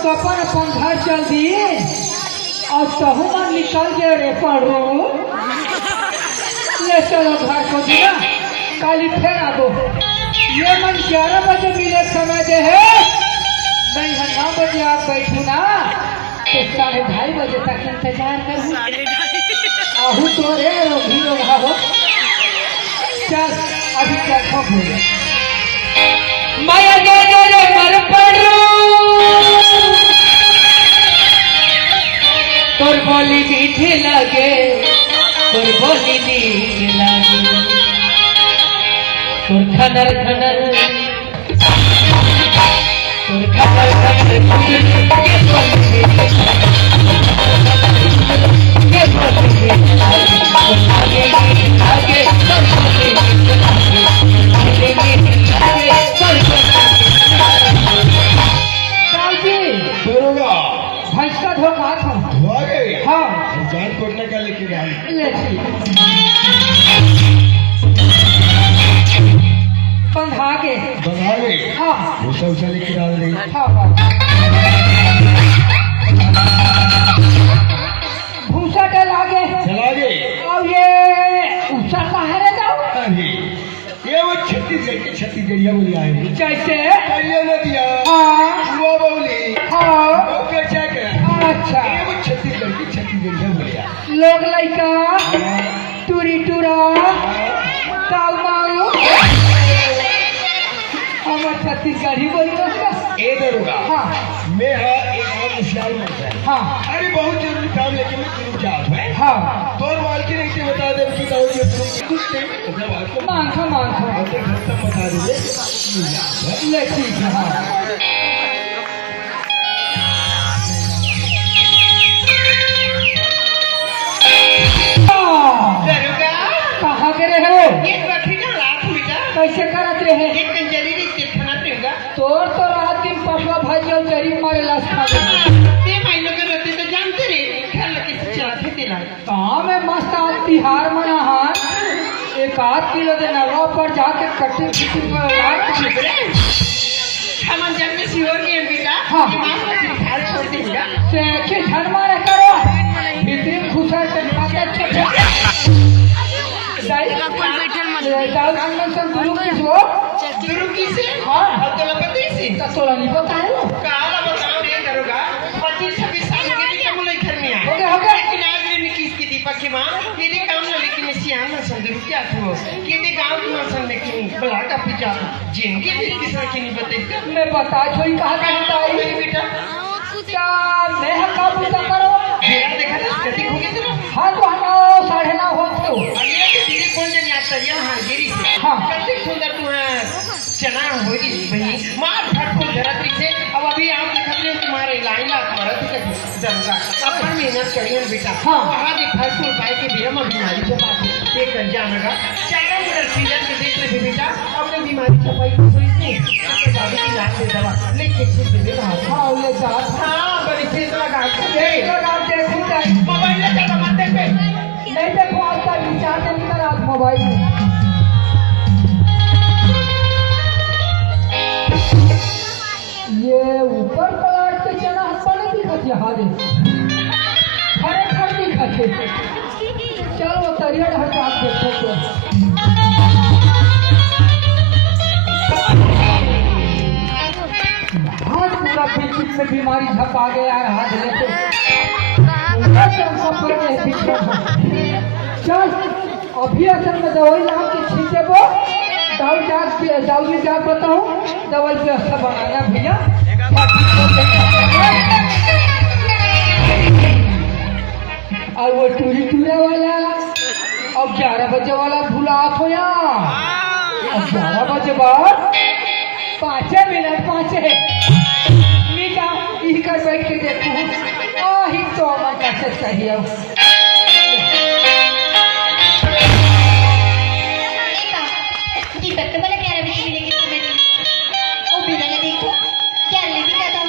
कपन अपन घर चल दी और तहु मन निकल गए रे पढ़ो ले चलो घर को दिया काली फिर आगो ये मन 11 बजे मिले समय दे है नहीं है 9 बजे आप बैठू ना तो 2:30 बजे तक इंतजार करूँ आहू तो रे रोगी रोगा हो चल अभी क्या खो माया गे मर पड़ू तोर बोली मीठी लगे तोर बोली मीठी लगे तोर खनर खनर तोर खनर खनर भैंस का धोखा था हाँ जान कोटने का लेके बंधा के हाँ भूसा उसा लेके डाल रही हाँ भूसा डला गे चला गए और ये ऊंचा कहाँ रह जाओ ये वो छत्तीसगढ़िया बोली आए जैसे करिया न दिया हाँ वो बोली हाँ अच्छा ये वो छत्तीसगढ़िया बोली आए लोग लइका टूरी टूरा ताऊ माऊ हमार छत्तीसगढ़ी बोली ए दरोगा हाँ मैं एक और होशियार मर्द है हाँ अरे बहुत जरूरी काम लेके मैं तुम जात है हाँ तोर मालकी नहीं से बता दे कि दाऊ ये तुम कुछ नहीं मतलब आपको मांखो और खत्म बता दे ले ठीक है हाँ दरोगा कहाँ के रहे हो ये रखी ना रात बेटा कैसे करत रहे ये कंजरी रे के खाना देगा तोर तो रात दिन पशुआ भाई जो गरीब मारे लाश खा दे ते महीनों के रहते तो जानते रे घर लगे से चलाते तेरा कहाँ में मस्त आज तिहार मना हान 1-8 किलो दे नवा पर जाके कटिंग फिटिंग में लाट हम जब में सिवर नहीं बेटा हाँ। ये मां को खाल छोड़ देगा से के धन मारे करो भीतर खुशा से माता छोटे दाई दाऊ अंगन से गुरु की जो गुरु की से हाँ और तो लगते से तो तोला नहीं बताओ काला बताओ रे दरोगा 25-26 साल के लिए हम लोग घर में आए हो गया लेकिन आज में किस की दीपक की मां ये काम ना लेकिन सियान ना समझ क्या था कि ये गांव की मां समझ लेकिन बला का पिता जिनके भी किस तरह की नहीं बताई मैं बता छोई कहा कहता मेरी बेटा क्या मैं काबू का करो मेरा देखा था गति हो गई तेरा हाँ तो 9 9:30 हो तो अगले के तेरे कौन जाने आता है यहाँ गिरी से हाँ। कितनी सुंदर तू है चना हो गई भाई मार फटफट धरती से अब अभी आप खतरे तुम्हारे लाइन ला करत के जरूंगा अपन मेहनत करिए बेटा हाँ। वहां देख फल पाए के भी हम बीमारी के पास ये कर जानेगा चारों मिनट सीजन के देख ले बेटा अपने बीमारी छपाई को सोई नहीं गाड़ी की लाइन से दवा लेके से दे दे हाँ ये जा हां बड़ी चीज लगा के लगा देखो जाए मोबाइल ले जा मत देख नहीं देखो आज का विचार नहीं कर आज मोबाइल में ये ऊपर प्लाट के चना हस्पताल दिखत है हारे खड़े खड़े दिखत है चलो तरिया हटा देखो तो हाथ पूरा पीठ में बीमारी झपा गया यार हाथ लेते चल अभी असल में दवाई ला के छींटे वो दाऊ जाग बताओ दवाई की व्यवस्था बनाना भैया और वो टूरी टूरा वाला अब 11 बजे वाला भूला आप हो या अब 11 बजे बाद 5 मिनट 5 है मीठा यही कर बैठ के देखू ही तो मैं कैसे चाहिए दीपक तो बोला 11 बजे मिलेगी तुम्हें ओ बिना देखो क्या लेके जाता हूँ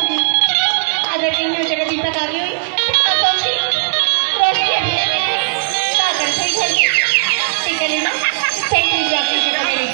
अगर कहीं हो जगह दीपक आ गई हुई तो अच्छी रोशनी अभी सागर सही घर ठीक है लेना थैंक यू आपकी जगह मेरी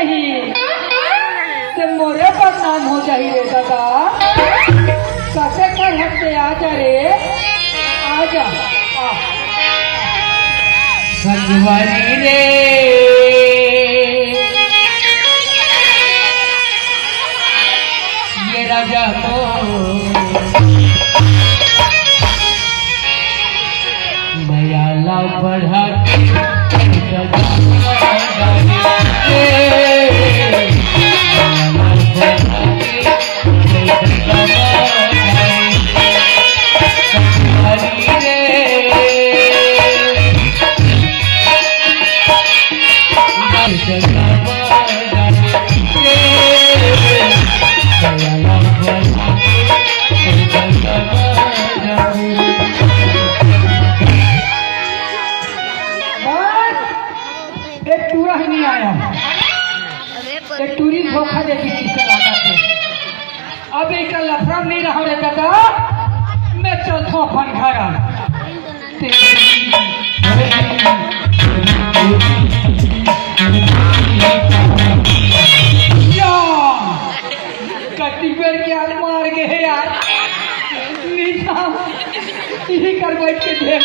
नहीं तो मोरे बदनाम हो जाही रे दादा। कसे कर हफ्ते आ जा रे, आ जा आ। संगवारी रे ये राजा मयाला बढ़ा एक टूरा ही नहीं आया, एक टूरी धोखा देती किसका लागा थे। अब एक लफड़ा नहीं रहा रे दादा, मैं चलता हूँ अपन घर। कति बेर क्या मार गए यार, नीचा यही कर बैठ के देख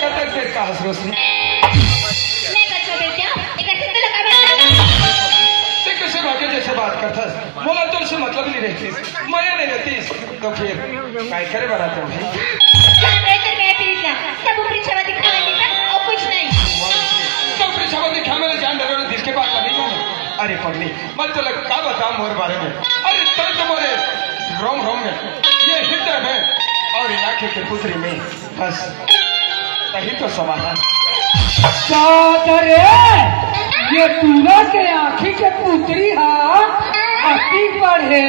कतक से कास रोशनी कैसे भागे जैसे बात करता बोला तो उससे मतलब नहीं रहती, मैं नहीं रहती तो फिर काय करे बनाते हो सब ऊपरी छवा दिखावा देता और कुछ नहीं। सब ऊपरी छवा दिखा मेरे जान डरो जिसके बात नहीं जाने। अरे पगली मत तो लग का बता मोर बारे में। अरे तर तुम्हारे रोम रोम में ये हृदय में और आंखें के पुत्री में बस तही तो समाधान। सादरे ये तूरा के आँखी के पुत्री हा अति पढ़े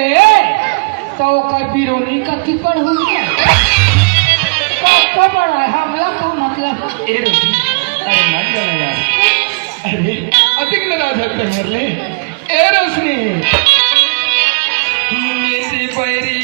तो का बिरोनी कति पढ़ हो गया का बड़ा है हमला का मतलब। ए रोटी अरे मत जाना यार, अरे अधिक नाराज होते मर ले। ए रोशनी मेरी पैरी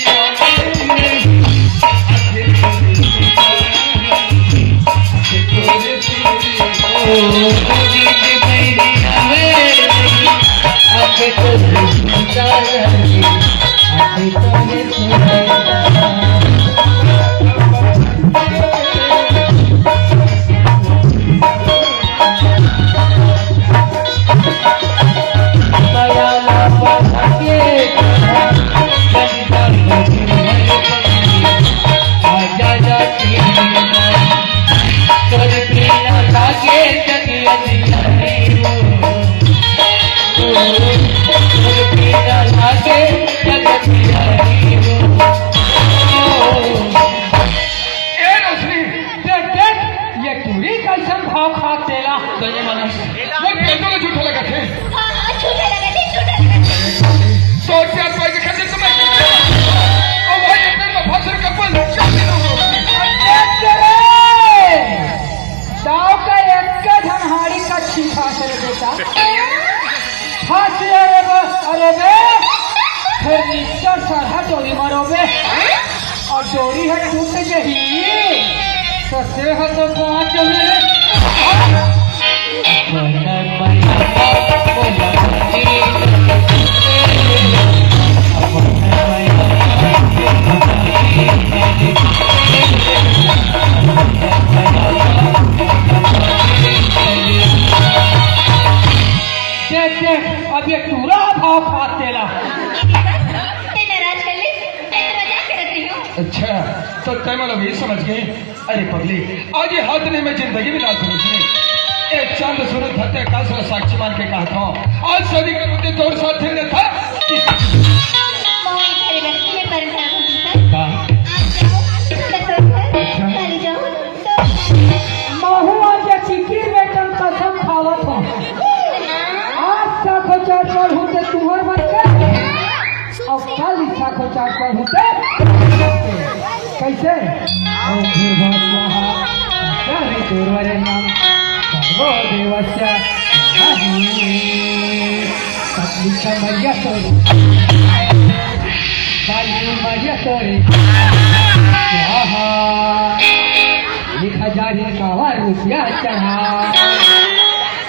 और डोरी है टूट गई ससे है तो पहुंच अब ये पूरा भाव खात देला। अच्छा तो तय मतलब ये समझ गए। अरे पगली आज ये हाथ ने मैं जिंदगी में ना समझी। एक चांद सूरत हत्या का साक्षी मान के कहा था आज शादी करते तोर साथ न था महू आज चिकी बेटन कसम खावत हो आज साखो चार पर होते तुहर बच्चे और कल साखो चार पर होते कैसे दुर्वरे नाम सर्वो देवस्य मैया तोरी बाली मैया तोरी लिखा जारी का रुपया चढ़ा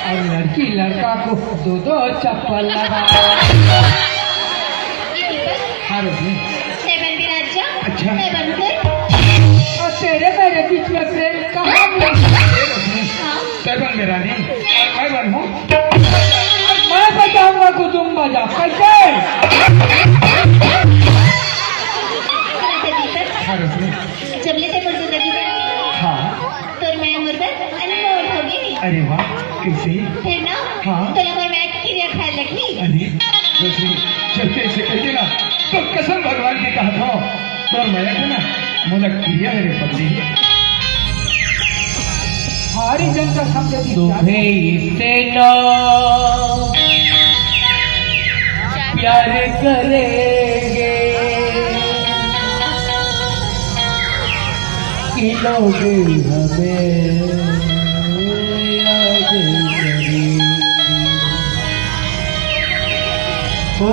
और लड़की कि लड़का को दो दो चप्पल लगा। ये दीपक हाँ रोशनी। सेवन भी राजा अच्छा। सेवन उधर और तेरे मेरे बीच में प्रेम कहाँ हुआ? हाँ तैबन मेरा नहीं, मैं बन हूँ। मैं बजाऊंगा को तुम बजा कैसे? अच्छा दीपक हाँ रोशनी। जब ले ते मुझे जिंदगी में हाँ। तो मैं मुर्बर अनमोल होगी अरे वाह कैसे? फिर ना हाँ। तो लगभग मैं क्रिया ख्याल रखी अरे रोशनी जब के इसे कहिए ना तो कसम भगवान की कहा था तो मैं थे ना मुझे क्रिया मेरे पत्नी हमारी जनता समझे तुम्हें इतना प्यार करेंगे कि लोग हमें याद करेंगे। ओ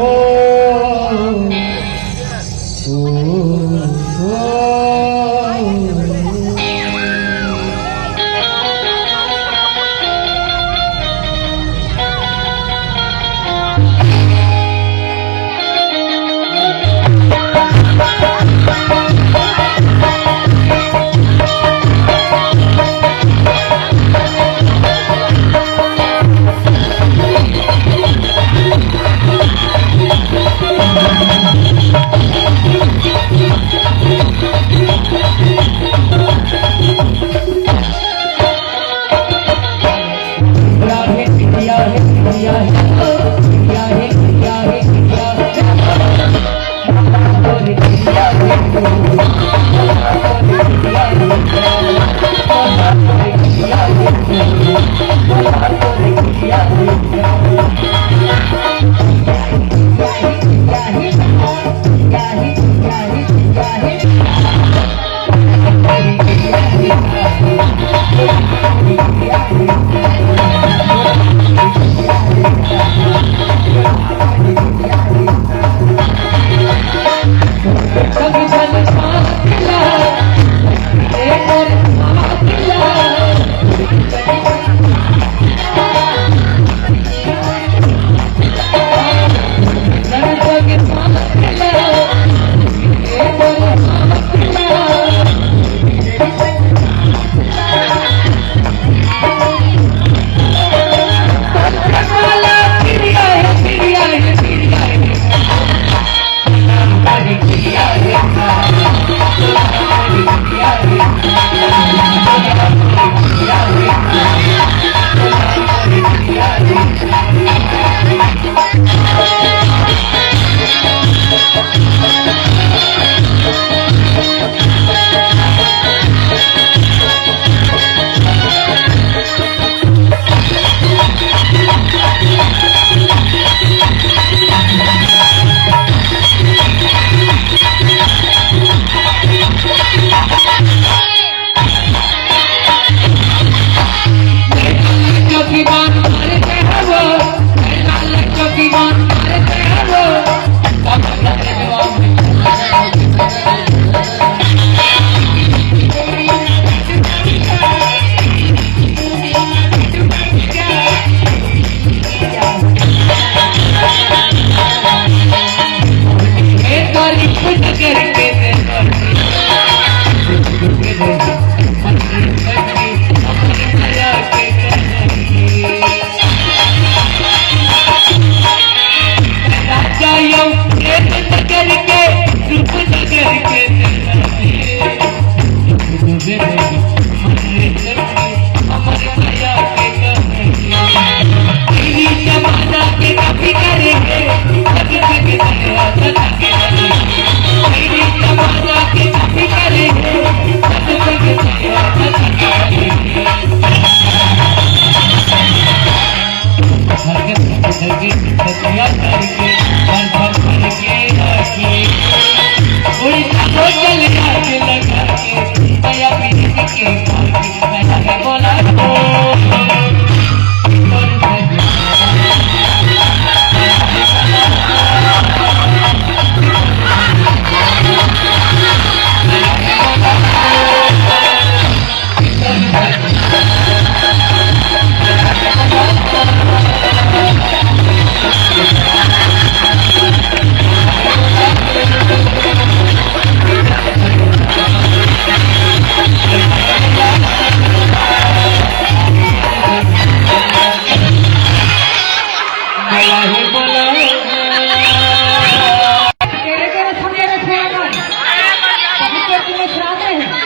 कि मैं श्राद्ध में हूँ?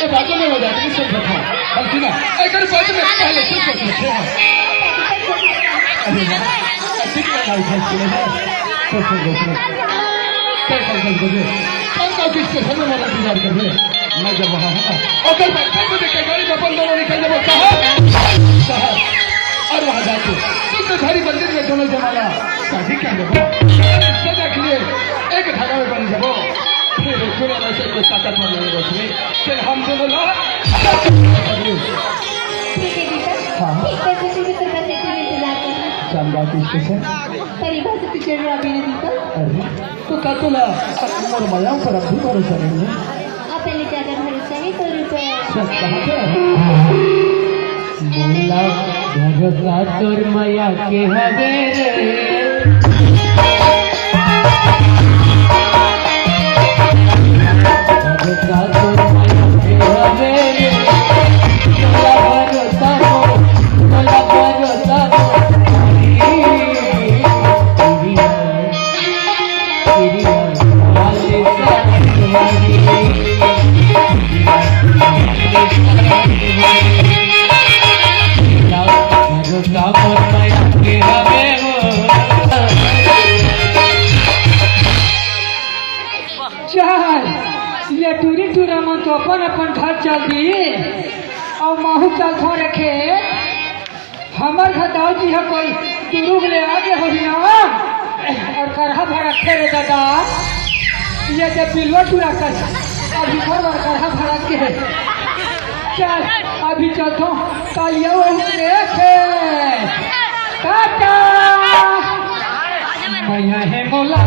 ये बातों में हो जाती है सब बताओ बल्कि ना अगर बात में पहले से कुछ लिखे हैं अरे ना ऐसे क्या लाइफ है सुने हैं तो कौन का किस के समय वाला इंतजार कर रहे मैं जब वहाँ हूँ और कल बच्चे को देख के गाड़ी में अपन दोनों निकल जब साहब और वहाँ जाके तुमने सारी मंदिर में दोनों जमाना शादी क्या जब सजा के लिए एक धागा में बन जब फिर फिर ऐसे कोई ताकतवर नहीं रोशनी फिर हम दोनों ला ठीक है दीपक हाँ। एक बार मुझे भी तुम बस ऐसे इंतजार करना चंदा किसके से परिभाषा पिक्चर में अभी ना दीपक अरे तो कतुला और मया पर अब भी भरोसा नहीं है आप पहले ज्यादा भरोसा है तो रुपए सब कहाँ पे बोला भगवा तोर माया के हवे रे भगवा तोर माया के हवे रे बोला भरोसा चल ये टूरी टूरा मन तो अपन अपन घर चल दी और माहू चल थो रखे हमार घर दाऊ जी है कोई दुरुग ले आगे हो ना और करहा भरा खेले दादा ये जब बिलवा टूरा कर अभी घर बार करहा भरा के चल अभी चलतो कल ये वो देखे काका मैं है मोला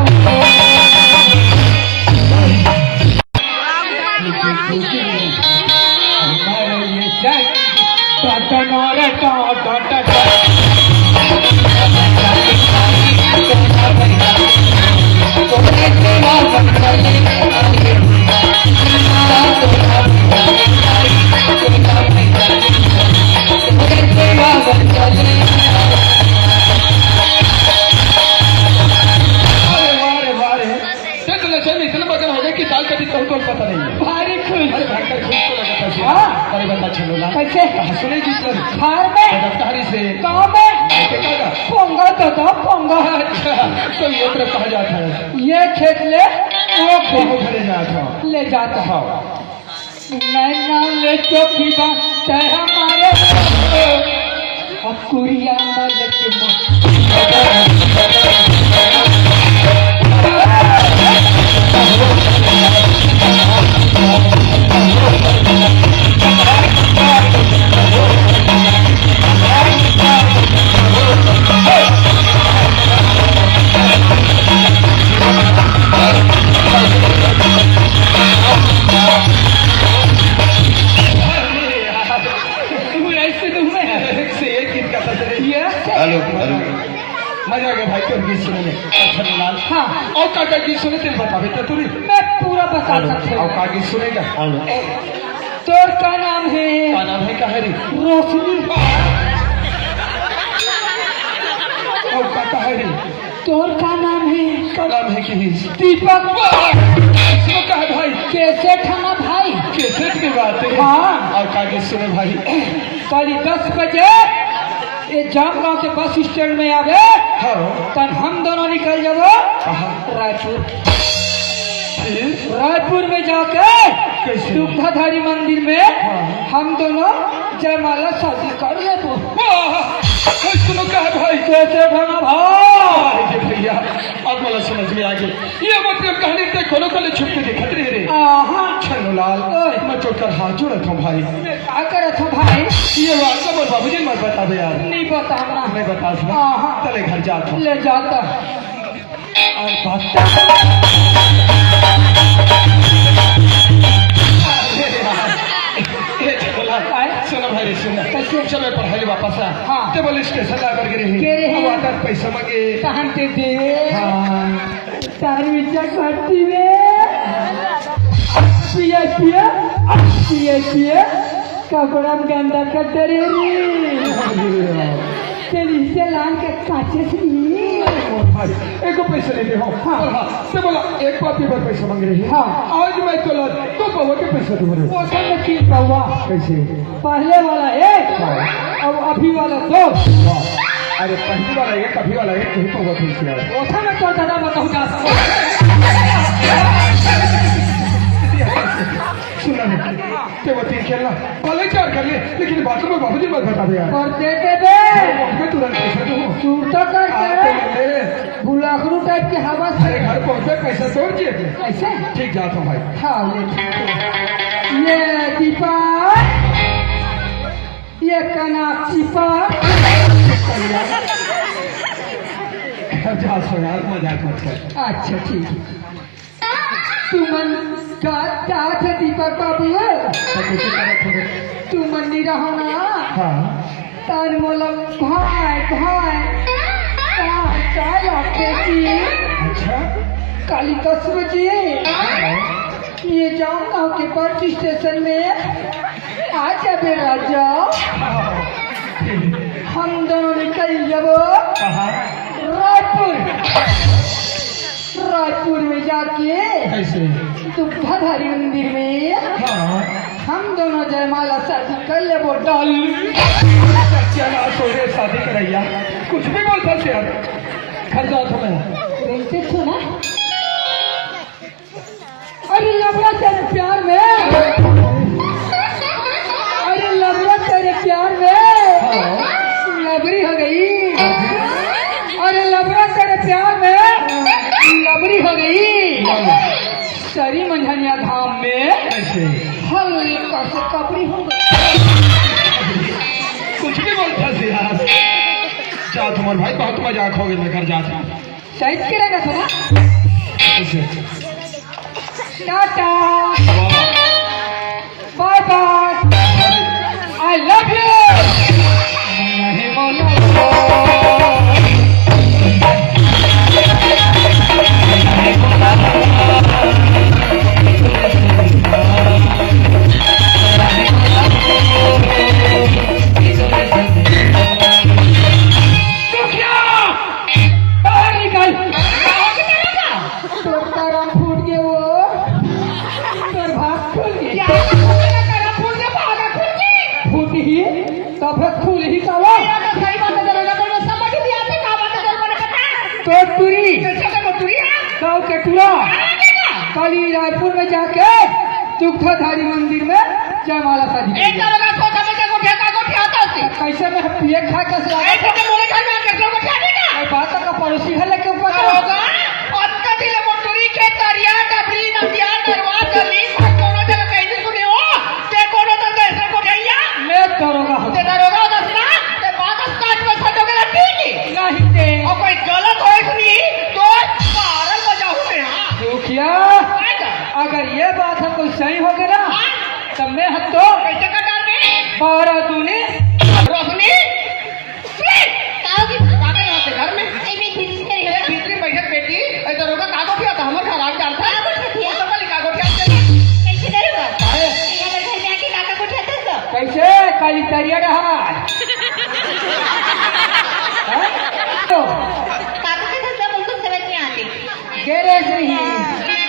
पता नहीं है भारी खुश अरे भयंकर खुश तो लगता है हाँ। अरे बता चलो ना कैसे सुने जी सर घर में दफ्तारी से गाँव में कहा पोंगा तो पोंगा अच्छा तो ये तरफ कहा जाता है ये खेत ले वो वो खेत घरे जाता हूँ ले जाता है हाँ नैना ले चौकी बात तेरा मारे अब कुरिया मल के ऐसे तो हुए से एक गीत का था ये हेलो हेलो मजा आ गया भाई तो गीत सुनने अच्छा लाल हाँ और का गीत सुने तेरे बतावे तो तू मैं पूरा बता सकता और हूँ का गीत सुनेगा तोर का नाम है का नाम है कहा रे रोशनी और का कहा रे तोर का नाम है का नाम है कि दीपक इसको कहा भाई कैसे ठाना भाई कैसे की बात है हाँ। और का गीत सुने भाई कल 10 बजे ये जाम गांव के बस स्टैंड में आवे हाँ तब हम दोनों निकल जाओ कहा रायपुर फिर रायपुर में जाके कैसे? दुग्धाधारी मंदिर में हाँ। हम दोनों जयमाला शादी कर ले तो इसको कहा भाई कैसे ठाना भाई अरे भैया अब मला समझ में आ गई ये मतलब कहानी ते खोलो कल छुप के देखत रहे रे आहा चलो लाल मैं तो कर हाथ जोड़त हूँ भाई क्या करे था भाई ये बात तो मोर बाबूजी मत बतावे यार नहीं बता हमरा मैं बता सुना हाँ। चले घर जाता हूँ ले जाता और बात सुनो भाई सुनो कैसे? चलो पढ़ाई वापस आ हाँ। टेबल स्टेशन ला करके के रहे? अब आकर पैसा मांगे कहते दे हाँ तार विचार करती वे पिया पिया पिया पिया कपड़ा में गंदा करते रे से लान के काचे से ली। मोर भाई एक को पैसे लेते हो हाँ हाँ तो बोला एक बार भी बार पैसा मांग रही है हाँ। आज मैं तो पवा के पैसा दूँ रे वो सब में चीज पौवा कैसे पहले वाला एक और अभी वाला दो। अरे पहली वाला एक कभी वाला एक कहीं पवा पैसे यार ओथा में तो दादा बताऊँ जा सुना नहीं ते वो तीन खेलना वाले चार कर ले लेकिन बातों में बाबूजी मत बता दे यार और देते बे मैं तुरंत पैसा दूँ सूरता करके मेरे बुलाकरू टाइप की हवा से अरे घर पहुँचे पैसा तोड़ दिए ऐसे ठीक जाता हूँ भाई हाँ ये दीपा ये कनाक चिपा जा सो यार मजाक मत कर अच्छा ठीक है तुमन का थे दीपक बाबू कैसे करे थोड़े तुमन नहीं रहो ना हाँ तार मोला भाई भाई का लाते की अच्छा काली 10 बजे ये जाऊंगा के बस स्टेशन में आ जाबे राजा हम दोनों निकल जाबो कहाँ रायपुर में जाके कैसे दुग्धाधारी मंदिर में हाँ हम दोनों जयमाला शादी कर ले वो डाल चला तोरे शादी करैया कुछ भी बोलता से यार घर जा तो मैं रहते थे ना। अरे लबड़ा तेरे प्यार में अरे लबड़ा तेरे प्यार में लबड़ी हो गई अरे लबड़ा तेरे प्यार में लबड़ी हो गई सरी मंझनिया धाम में कैसे हल्का से कबरी हो गई कुछ भी बोलता से यार जा तुम्हारे भाई बहुत मजाक हो गया घर जाता शायद करेगा सुना कैसे tata bye bye I love you नहीं बोलो बाहर निकल तोर तारा फूट गए वो तोर भाग खुल गई फूट ही तो फिर खुल ही तो वो तो तुरी गाँव के टूरा कल रायपुर में जाके दुग्धाधारी मंदिर में जयमाला शादी कैसे में पिए खा के बात का पड़ोसी है लेके ऊपर मैं दरोगा हूँ नहीं दे दुखिया अगर ये बात है कोई सही हो गया ना तब मैं हद तो 12 दूनी कैसे काली तरिया रहा गैरेज नहीं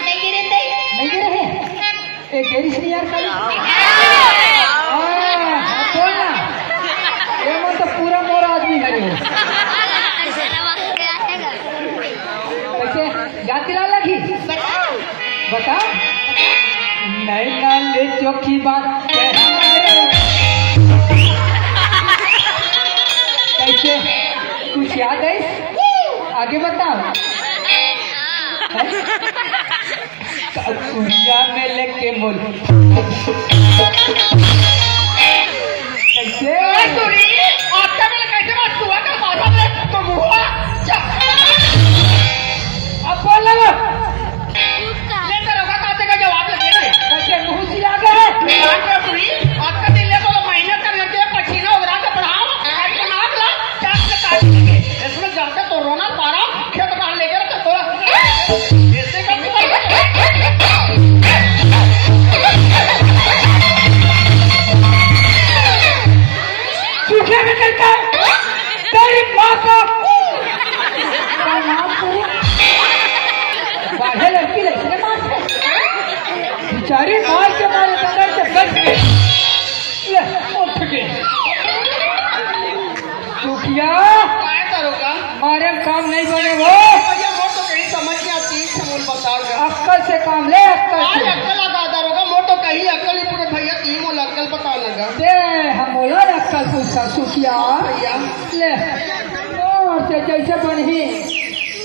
नहीं गिरे है एक गैरेज नहीं यार काली बोल ना ये मन तो पूरा मोर आदमी है वो कैसे जाती ला लगी बता नहीं ना ले चौकी बात कैसे कुछ याद है आगे बताओ कुड़िया में लेके बोल कैसे अब बोल लगा कैसे मुँह सिला गए बाढ़े लड़की लड़की मारते बेचारी मार के मारे पकड़ के बच गए ले उठ गए सुखिया काय करोगा मारे में काम नहीं बने वो भैया मोर तो कहीं समझ नहीं आती समूल बताओगा अक्कल से काम ले अक्कल आज से अक्कल लगा दारोगा मोर तो कहीं अक्ल ही पूरे भैया तीन मोल अक्ल पता लगा दे हम बोला अक्कल पूछा सुखिया भैया ले और से जैसे बनी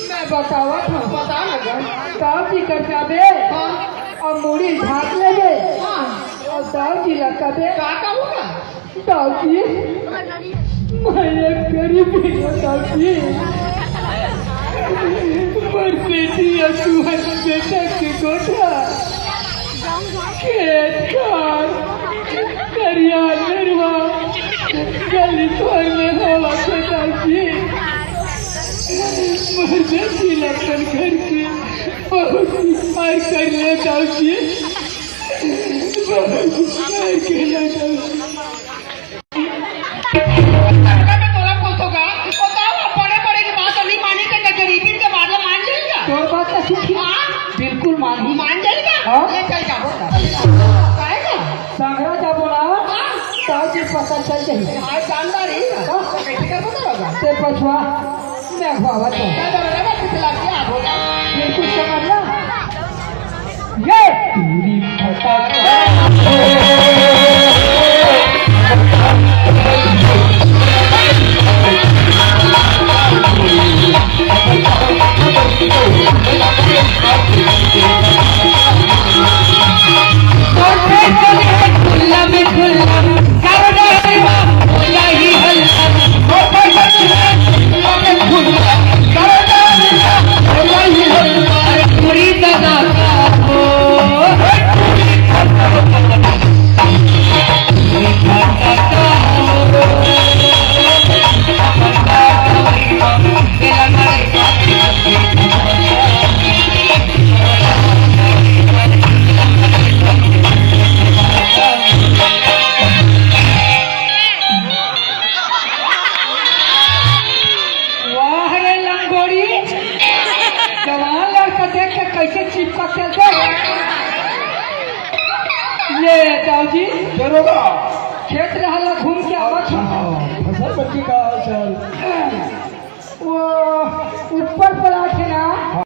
मैं बतावत हूँ पता लगा दाव जी कर जाबे हाँ और मूड़ी झाँक लेगे हाँ और दाव जी रखा दे का होगा दाव जी मैं एक गरीब हूँ दाव जी मर बेटी और तू हर बेटा के गोटा खेत खार करिया नरवा गली तोड़ में हवा के दाव जी मर बेटी लगन घर के बहुत प्यार कर ले दाव जी बहुत प्यार कर ले दाव जी मैं तोरा पूछूंगा बताओ बड़े बड़े की बात नहीं मानी के गरीबी के बाद मान जाएगा तो बात तो सुखी हाँ बिल्कुल मानी मान जाएगा हाँ। ये चल जाओ काहेगा संग्रह जाबो ना दाव जी पता चल जाए आज जानदार ही ना कैसे कर पता होगा ते पछवा मैं भावत हूँ मैं दरोगा पिछला क्या होगा बिल्कुल समझना ये पूरी फटा जी दरोगा खेत रहला घूम के आवत हूँ फसल बच्ची का हाल चाल वो ऊपर पर